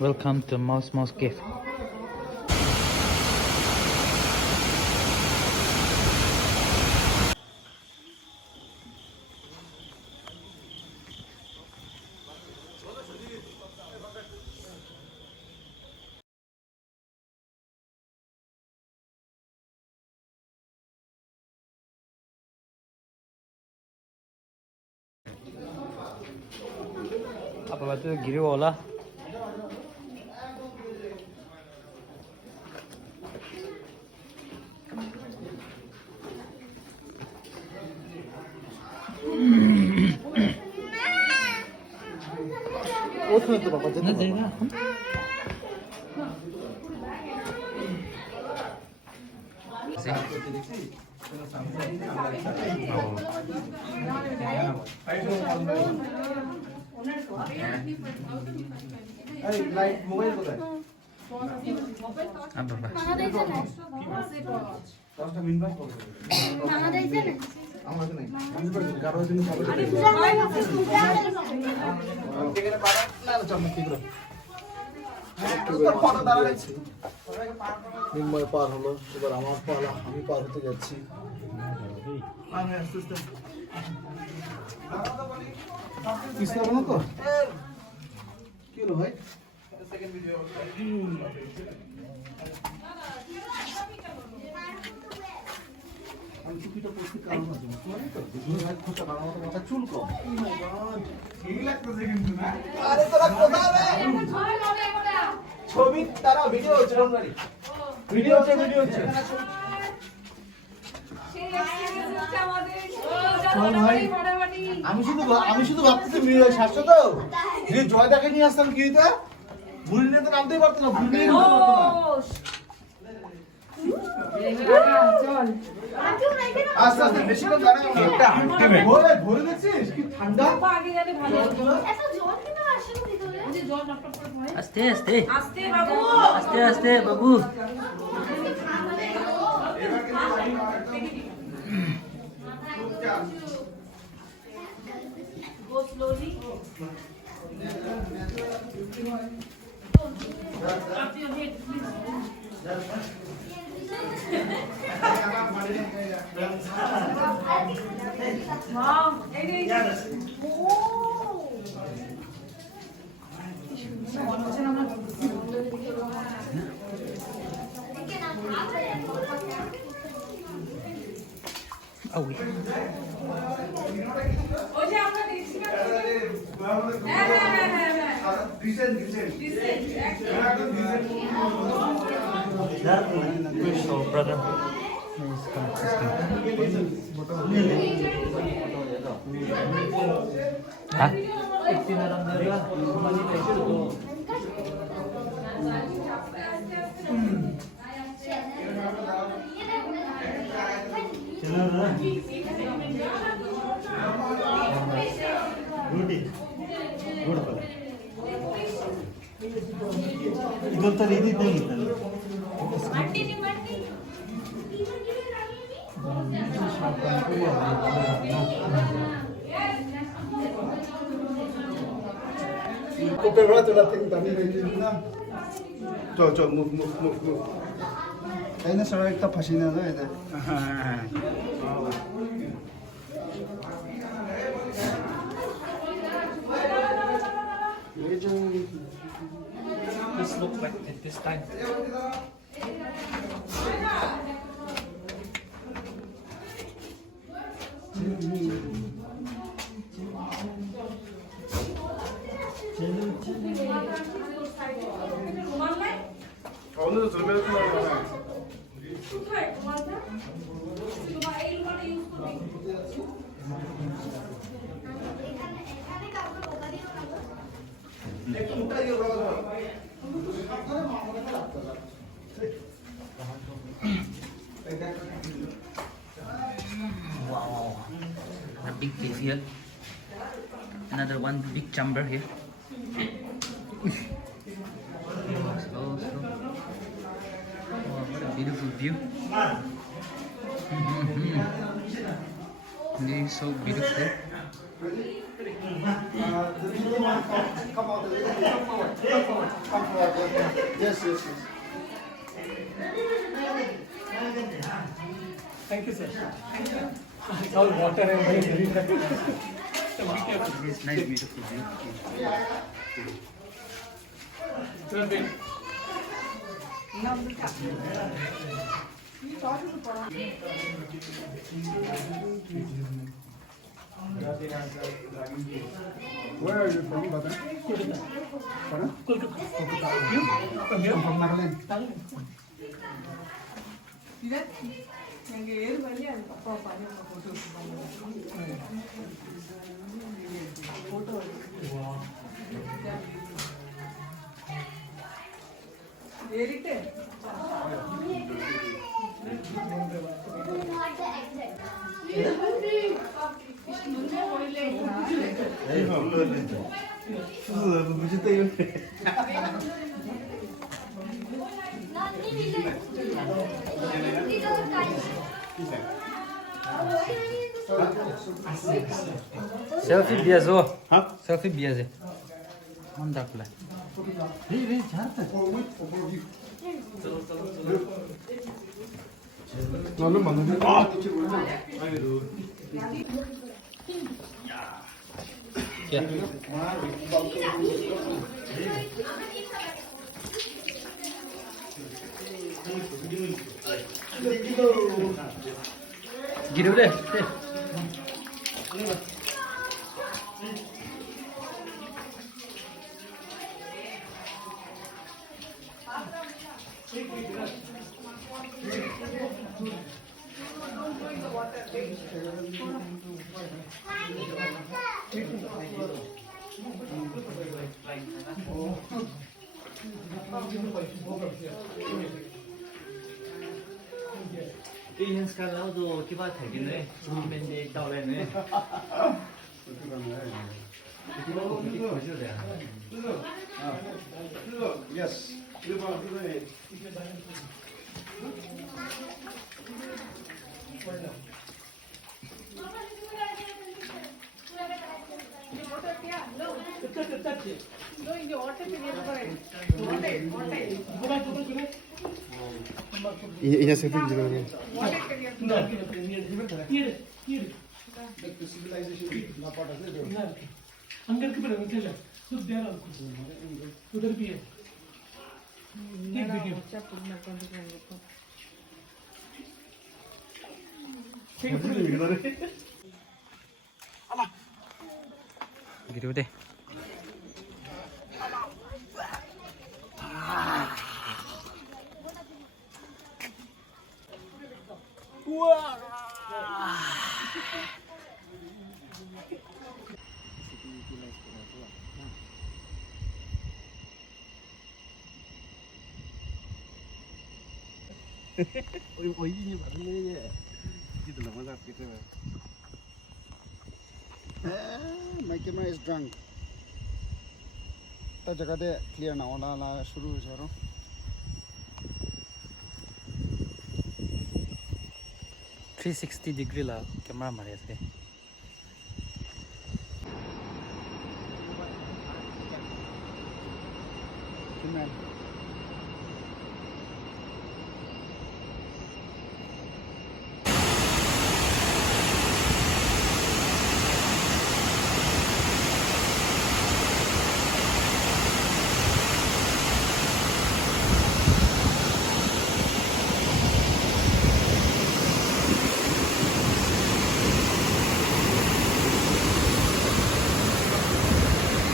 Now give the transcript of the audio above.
Welcome to Mouse Cave. Apa batu giri wala? उसमें तो पापा ना देगा अरे लाइट मोबाइल को दे apa ba দশটা মিনিট বাস করতে মামা দিয়েছে না আমাকে নাই আমি করে দিই কারো দিন সবাই আরে পূজা ভাই এখানে পারা না চমক কি করে ফটো দাঁড়াচ্ছি নিম্ময় পার হলো এবার আমার পালা আমি পার হতে যাচ্ছি আমি আস্তে আস্তে কিসে বলো তো কি হলো ভাই সেকেন্ড ভিডিও আমি টুপিটা পরতে কারণ আছে মানে তো দুই ভাই খোঁচা মারা মতো মাথা চুল কম ঠিক লাগতেছে কিন্তু না আরে তোরা কোথায় রে ছবি তারা ভিডিও হচ্ছে রংবাড়ি ভিডিও হচ্ছে সেই এক্সপেরিয়েন্স আমাদের আমি শুধু ভাবতেছি মেয়ে শাস্ত্র তো যে জয়দাকে নিয়ে আসতাম কি হইতো ভুল নিয়ে তো নামতেই পারতো না ভুল নিয়ে আস্তে আস্তে বেশি করে দাঁড়াও না একটা আলটিমেট ভরে দেখছিস কি ঠান্ডা আগে গেলে ভালো হতো এত জল কেন আসে ভিতরে যে জল টপটপ করে পড়ে aste aste আস্তে বাবু aste babu go slowly up your head wow oh ওই যে আমরা দেখছি না হ্যাঁ so brother Hah? ಇದೊಂದು ಇದ್ದಿದ್ದಂಗಿತ್ತು Coupé bra tu la tengo también না চল মুখ এই না সবাই একটা ফাঁসি না যায় এটা This looks like at this time. 오늘도 들으면서 Wow, a big cave here. Another one big chamber here. Slow. Oh, what a beautiful view. This is so beautiful. Ready? The little one, come out. Come forward. Come forward. Come forward. Yes, yes, yes. Thank you, sir. Thank you. It's all water and very This nice, beautiful view. Where are you from, brother? Pardon? From here? I'm from Nagaland. Selfie biasa. Selfie biasa. Mantap lah. 나는 맞는데? Ya. Gitu deh. Đi nhân scan lão đồ cái ba thẻ cái này, mình đi tàu lên này. Cái ba cũng đi qua chưa đấy à? Yes. 이 녀석들 지금 Like the civilization, not part of it. अंदर की तरफ चल खुद दे रहा हूँ उधर भी है एक video Gitu deh. 어이진이 받은 거지. 지도 넘어갔기 때문에. My camera is drunk. Ta jagah de clear na hola la shuru ho jaro. 360 degree lah camera mari ase. Amen.